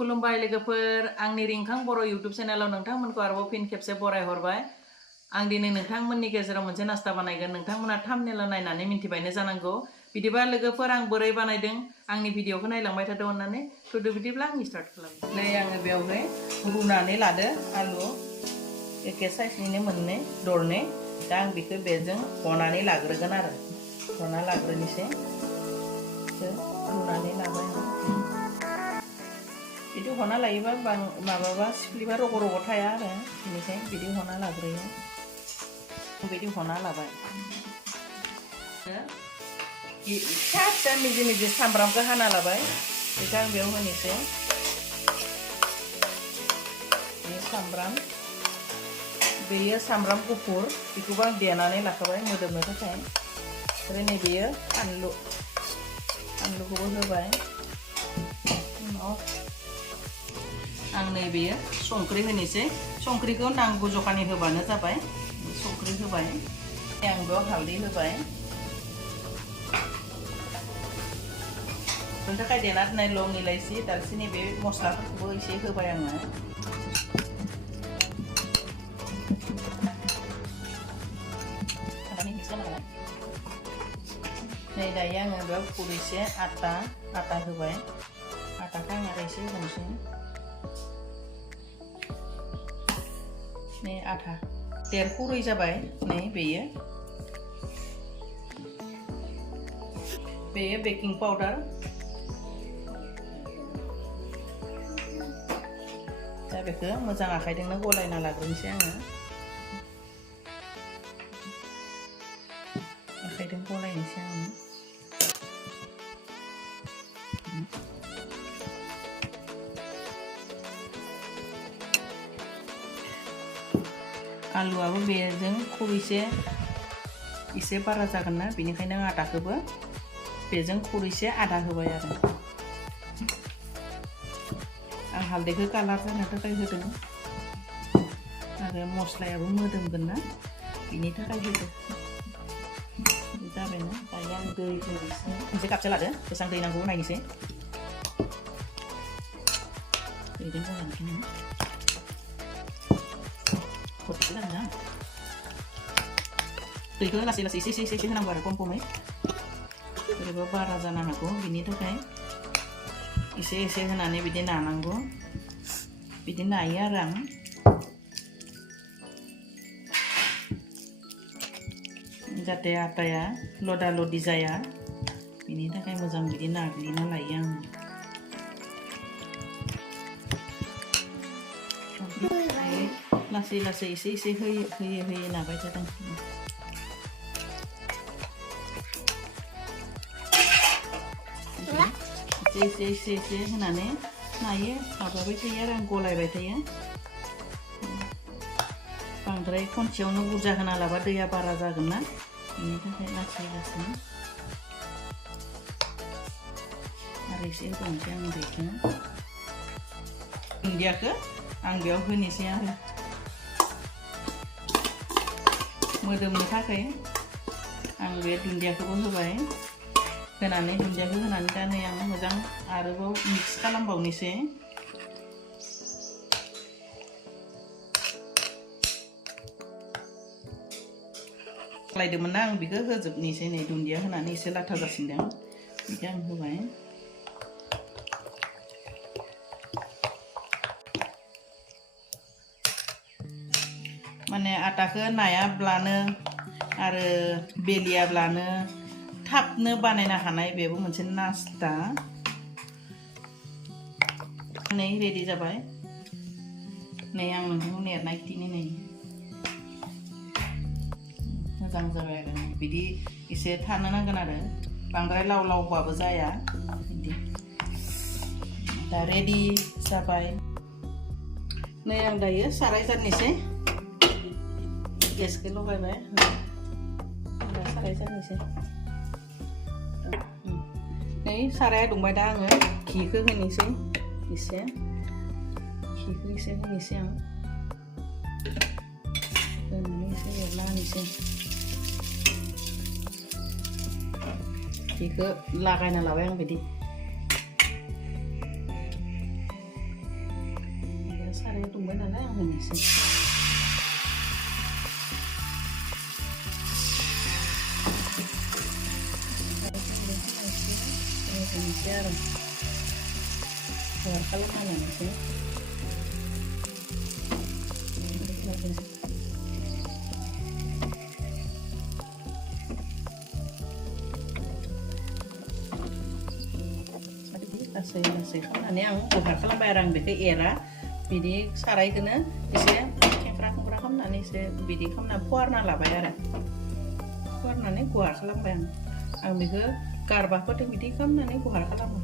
खुलुमबाय लोगोफोर आंनि रिंखां बर' इउट्यूब चेनेलाव नोंथांमोनखौ आरोबाव फिन खेबसे बराय हरबाय। आं दिनै नोंथांमोननि गेजेराव मोनसे नास्ता बानायगोन। नोंथांमोना थाम्बनेल नायनानै मिन्थिबायनो जानांगौ। बिदिबा लोगोफोर आं बोरै बानायदों आंनि भिडिअखौ नायलांबाय थादो अननानै। थुदो बिदिब्ला आं स्टार्ट खालामो। नै आङो बेवहाय रुनानै लादो आलु एखे साइजनिनो मोननै दरनै। दा आं बेखौ बेजों हनानै लाग्रोगोन आरो हना लाग्रोनोसै। रुनानै लाबाय बिदि हना लायोबा माबाबा सिफ्लिबा रग' रग' थाया आरो बेनिखायनो बिदि हना लाग्रोयो। बिदि हना लाबाय फिसा फिसा मिजि मिजि सामब्रामखौ हाना लाबाय। बेखौ आं बेयाव होनोसै। सामब्राम बेयो सामब्राम गुफुर बेखौबो आं देनानै लाखाबाय मोदोमनो थाखाय। ओमफ्राय नैबेयो फानलुखौबो होबाय। उनाव आं नैबेयो संख्रि होनोसै। संख्रिखौ नांगौ जखानि होबानो जाबाय। संख्रि होबाय आं बेयाव हालदै होबाय। बेनि थाखाय देना दोननाय लं इलाइसि दालचिनि बे मस्लाफोरखौबो एसे होबाय आङो। नै दायो आङो बेयाव खुरैसे आटा होबाय। आटाखौ आं आरो एसे होनोसै। नै आटा देर खुरै जाबाय। नै बेयो बेकिं पाउडार। दा बेखौ मोजां आखाइजोंनो गलायना लाग्रोनोसै आङो। आखाइजों गलायनोसै आङो। आलुआबो बेजों खुरैसे एसे बारा जागोन ना, बेनिखायनो आं आटाखौबो बेजों खुरैसे आधा होबाय आरो। आं हालदैखौ कालार जानो थाखाय होदों आरो मस्लायाबो मोदोमगोन ना, बेनि थाखाय होदों। जाबायना दायो आं दै होनोसै। मोनसे कापसे लादो, बेसेबां दै नांगौ नायनोसै। दैजों गलायनोसै नोङो। दैखौ लासै लासै एसे होनांगौ आरो खमै बोरैबा बारा जानो हागौ। बिनि थाखाय एसे होनानै बिदि नानांगौ। बिदि नायो आरो आं। जाहाथे आटाया लदा लदि जाया बिनि थाखाय मोजां बिदि नाग्लिना लायो आं। लासै एसे होयै नाबाय थादों। एसे होनानै नायो, माबाबाय थायो आरो आं गलायबाय थायो। बांद्राय खनसेयावनो बुरजा होना लाबा दैया बारा जागोन ना, बेनि थाखाय लासै आरो एसे होबावनोसै आं दैखौ। दुन्दियाखौ आं बेयाव होनोसै आरो मोदोमनो थाखाय आं बे दुन्दियाखौबो होबाय। होनानै दुन्दियाखौ होनानै दा नै आं मोजां आरोबाव मिक्स खालामबावनोसै। खालायदोंमोन ना आं बेखौ होजोबनोसै। नै दुन्दिया होनानै एसे लाथा जासिनदों, बेखौ आं होबाय। माने आटाखौ नायाब्लानो आरो बेलियाब्लानो थाबनो बानायनो हानाय बेबो मोनसे नास्ता। नै रेडि जाबाय। नै आं नोंथांखौ नेरनायदिनि नै मोजां जाबाय आरो बिदि एसे थानो नांगोन आरो बांद्राय लाव लावबाबो जाया। बिदि दा रेडि जाबाय। नै आं दायो साराय जाननोसै। गेसखौ लगायबाय, दा साराय जाननोसै। नै साराया दुंबाय, दा आङो घिखौ होनोसै। घिखौ एसे होनोसै आं। होनानै एसे एरना होनोसै। घिखौ लागायना लाबाय आं बिदि। साराया दुंबाय नालाय आं होनोसै होनोसै आरो गुवार खालामना लानोसै लासै लासै खालामनानै आं गुवार खालामबाय आरो आं बेखौ एरा बिदि सारायखौनो एसे खेंख्रा खुंख्रा खालामनानै एसे बिदि खालामना फुवारना लाबाय आरो फुवारनानै गुवार खालामबाय आं बेखौ गारबाफोरजों बिदि खालामनानै गुवार खालामो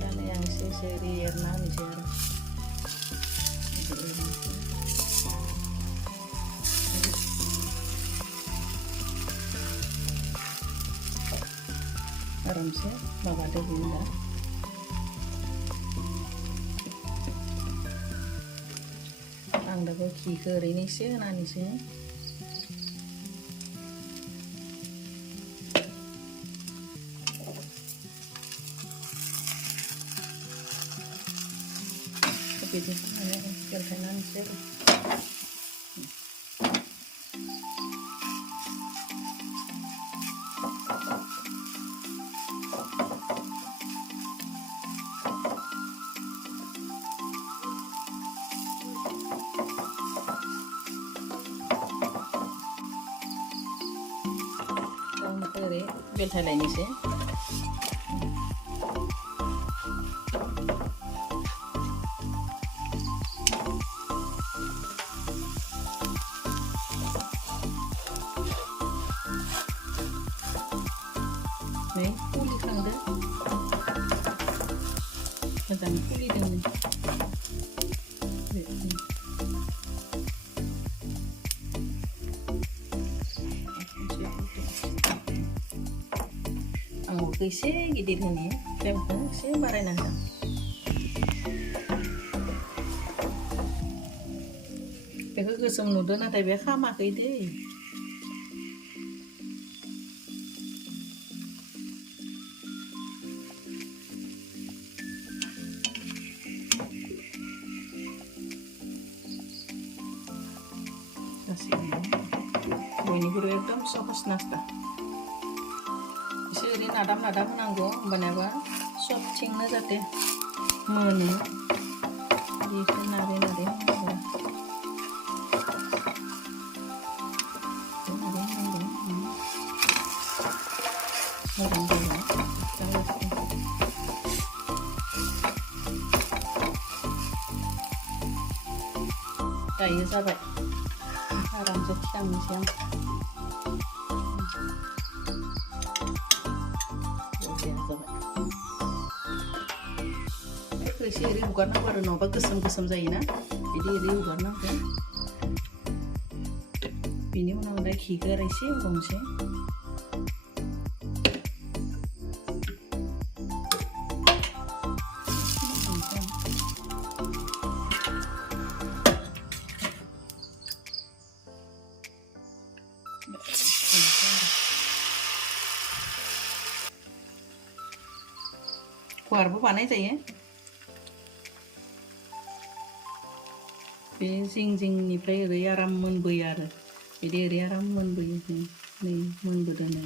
दा नै आं एसे एसे ओरै एरना होनोसै आरो आरामसे माबादो बेयो दा आं दा घिखौ ओरैनो एसे होनानैसो बिदि खालामनानै बेलथायनानैसो ओरै बेलथायलायनोसै नै फुलिखांदो मोजां फुलिदों आं अरखौ एसे गिदिर होनि फ्लेमखौ एसे बारायना होदों बेखौ गोसोम नुदों नाथाय बे खामाखै दै बयनिख्रुइ एकदम सहज नास्ता एसे ओरै नादाम नादाम होनांगौ होमबानियाबा सबथिंनो जाहाथे मोनो बेखौ नारै नारै होनांगौ मोजां दायो जाबाय आरामसे थिखांनोसै आं एसे ओरै हुगारनांगौ आरो नङाबा गोसोम गोसोम जायोना बिदि ओरै हुगारनांगौ बिनि उनाव दा घिखौ आरो एसे होबावनोसै गुवारबो बानाय जायो बे जिं जिंनिफ्राय ओरै आराम मोनबोयो आरो बिदि ओरै आराम मोनबोयो नै मोनबोदों नै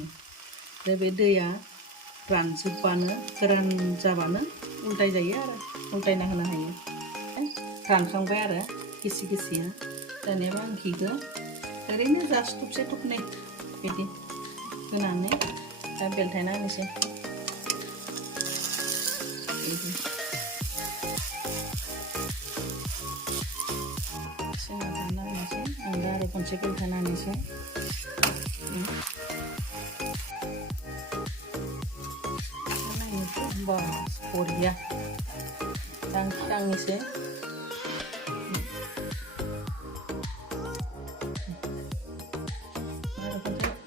दा बे दैया रानजोबबानो गोरान जाबानो उल्टाय जायो आरो उल्टायना होनो हायो रानखांबाय आरो गिसि गिसिया दानियाबा आं घिखौ ओरैनो जास्ट थुबसे थुबनै बिदि होनानै दा बेलथायना होनोसै आं दा आरो खनसे बेलथायना होनोसै बास बरिया दांनोसै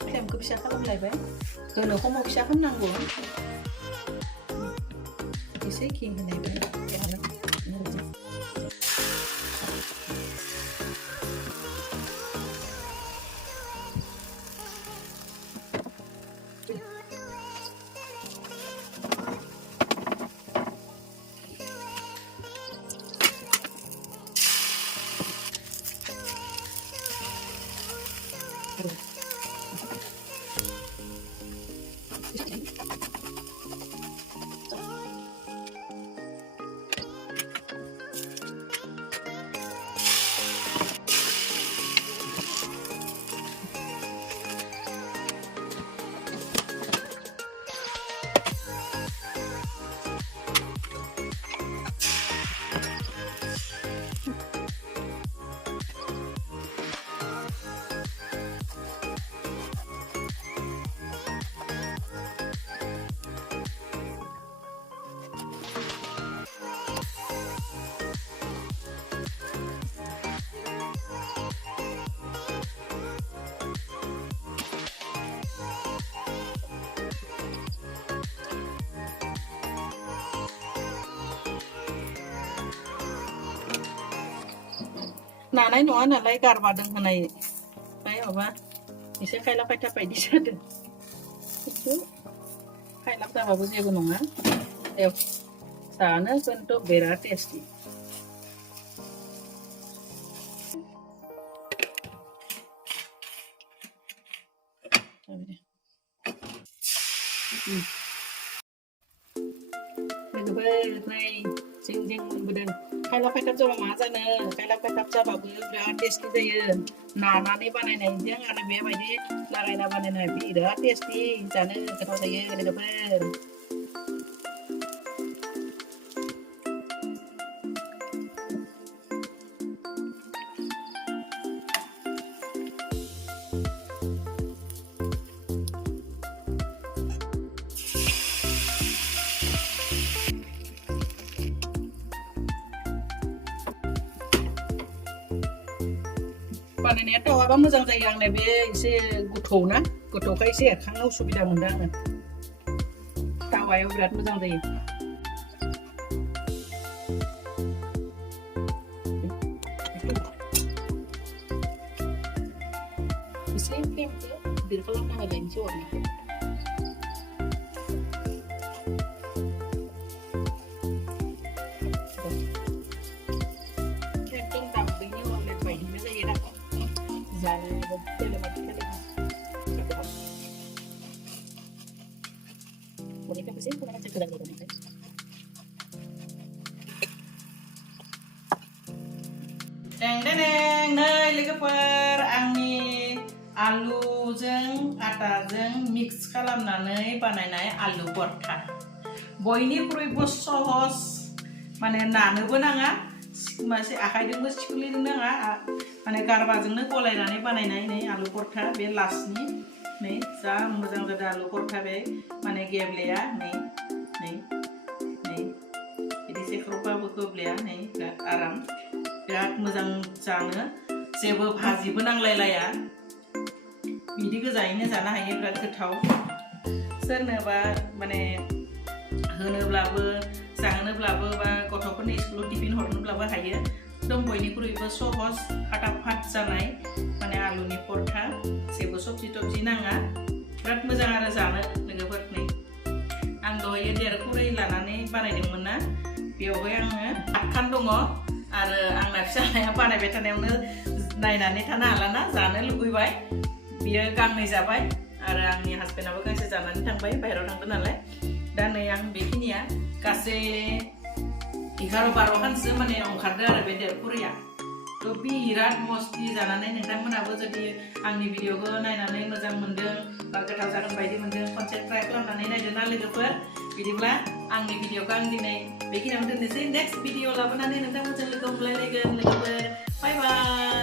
फ्लेमखौ फिसा खालामलायबाय होनो समाव फिसा खालामनांगौ एसे घि होनायबाय नानाय नङा नालाय गारबादों होनाय ओमफ्राय माबा एसे खायला खायथा बायदि जादों खिन्थु खायलाब जाबाबो जेबो नङा जानो खिन्थु बिराद टेस्टि जों मोनबोदों खायलाब खायथाब जाबा मा जानो खायलाब खायथाब जाबाबो बिराद टेस्टि जायो नानानै बानायनायजों आरो बेबायदि लागायना बानायनाय बिराद टेस्टि जानो गोथाव जायो लोगोफोर बानायनाया थावाबा मोजां जायो आंना बे एसे गोथौना गोथौखाय एसे एरखांनो उसुबिदा मोनदों आङो तावायाव बिराद मोजां जायो एसे फ्लेमखौ गिदिर खालामना होलायनोसै अरनिखौ एकदम दाउदैनि अमलेट बायदिनो जायो ना जानो तेलबादि अरनिखौ एसे kurang aja गोदान नै लोगोफोर आंनि आलुजों आटाजों मिक्स खालामनानै बानायनाय आलु परथा बयनिख्रुइबो सहज माने नानोबो नाङा मासे आखाइजोंबो सिखुलिनो नाङा माने गारबाजोंनो गलायनानै बानायनाय नै आलु परथा बे लास्टनि नै जा मोजां जादों आलु परथा बे माने गेब्लेया नै नै नै बिदि सेख्रबबाबो गेब्लेया नै आराम बिराद मोजां जानो जेबो भाजिबो नांलायलाया बिदि गोजायैनो जानो हायो बिराद गोथाव सोरनोबा माने होनोब्लाबो जाहोनोब्लाबो बा गथ'फोरनि स्कुलाव टिफिन हरनोब्लाबो हायो एकदम बयनिख्रुइबो सहज फाटाफाट जानाय माने आलुनि परथा जेबो सबजि तबजि नाङा बिराद मोजां आरो जानो लोगोफोर नै आं दहाय देर खुरै लानानै बानायदोंमोन ना बेयावहाय आङो 8 खान दङ आरो आंना फिसालाया बानायबाय थानायावनो नायनानै थानो हालाना जानो लुबैबाय बियो गांनै जाबाय आरो आंनि हासबेन्डआबो गांसे जानानै थांबाय बाहेरायाव थांदों नालाय दा नै आं बेखिनिया गासै 11-12 खानसो माने ओंखारदों आरो बे देर खुरैया थ' बिराद मस्ति जानानै नोंथांमोनाबो जुदि आंनि भिडिअखौ नायनानै मोजां मोनदों बा गोथाव जागोन बायदि मोनदों खनसे ट्राइ खालामनानै नायदो ना लोगोफोर बिदिब्ला आंनि भिडिअखौ आं दिनै बेखिनियावनो दोननोसै नेक्स्ट भिडिअ लाबोनानै नोंथांमोनजों लोगो हमलायलायगोन लोगोफोर बाय बाय